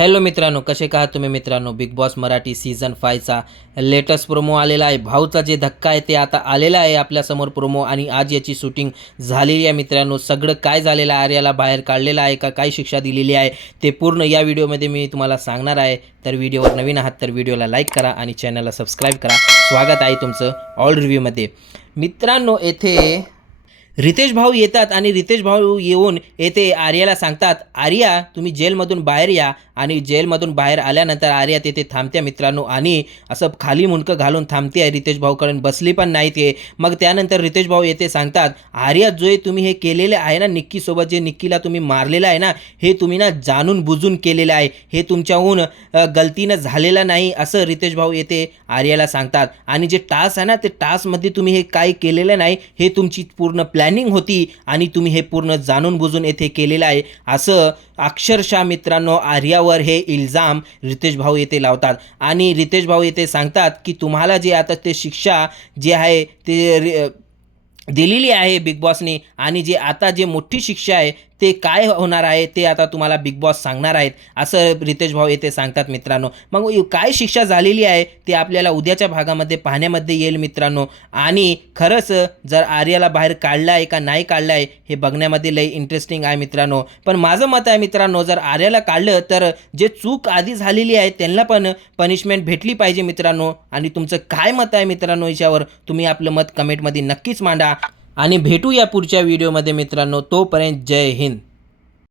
Hello मित्रांनो, कसे का आहात तुम्ही मित्रांनो. बिग बॉस मराठी सीझन 5चा लेटेस्ट प्रोमो आलेला आहे. भाऊचा जे धक्का आहे ते आता आलेला आहे आपल्यासमोर प्रोमो आणि आज याची शूटिंग झालेली आहे मित्रांनो. सगळं काय झालेलं आहे, आर्याला बाहेर काढलेलं आहे का, काय शिक्षा दिलेली आहे ते पूर्ण या व्हिडिओमध्ये मी तुम्हाला सांगणार आहे. तर व्हिडिओवर नवीन आहात तर व्हिडिओला लाईक करा आणि चॅनलला सबस्क्राईब करा. स्वागत आहे तुमचं ऑल रिव्ह्यूमध्ये. मित्रांनो, येथे रितेश भाऊ येतात आणि रितेश भाऊ येऊन येथे आर्याला सांगतात, आर्या तुम्ही जेलमधून बाहेर या. आणि जेलमधून बाहेर आल्यानंतर आर्या तेथे थांबते मित्रांनो आणि असं खाली मुंडकं घालून थांबते आहे. रितेश भाऊकडे बसली पण नाही ते. मग त्यानंतर रितेश भाऊ येथे सांगतात, आर्या जो तुम्ही हे केलेले आहे ना निक्कीसोबत, जे निक्कीला तुम्ही मारलेलं आहे ना, हे तुम्ही ना जाणून बुजून केलेलं आहे. हे तुमच्याहून गलतीनं झालेलं नाही असं रितेश भाऊ येथे आर्याला सांगतात. आणि जे टास्क आहे ना ते टास्कमध्ये तुम्ही हे काय केलेलं नाही, हे तुमची पूर्ण प्लॅनिंग होती आणि तुम्ही हे पूर्ण जाणून बुजून येथे केलेलं आहे असं अक्षरशः मित्रांनो आर्यावर हे इल्जाम रितेश भाऊ येथे लावतात. आणि रितेश भाऊ येथे सांगतात की तुम्हाला जे आता ते शिक्षा जे आहे ते दिलेली आहे बिग बॉसने, आणि जे आता जे मोठी शिक्षा आहे ते काय होणार आहे ते आता तुम्हाला बिग बॉस सांगणार आहेत असं रितेश भाऊ येथे सांगतात मित्रांनो. मग काय शिक्षा झालेली आहे ते आपल्याला उद्याच्या भागामध्ये पाहण्यामध्ये येईल मित्रांनो. आणि खरंच जर आर्याला बाहेर काढलं आहे का नाही काढलं आहे हे बघण्यामध्ये लई इंटरेस्टिंग आहे मित्रांनो. पण माझं मत आहे मित्रांनो, जर आर्याला काढलं तर जे चूक आधी झालेली आहे त्यांना पण पनिशमेंट भेटली पाहिजे मित्रांनो. आणि तुमचं काय मत आहे मित्रांनो याच्यावर तुम्ही आपलं मत कमेंटमध्ये नक्कीच मांडा. आणि भेटूया पुढच्या व्हिडिओमध्ये मित्रांनो. तोपर्यंत जय हिंद.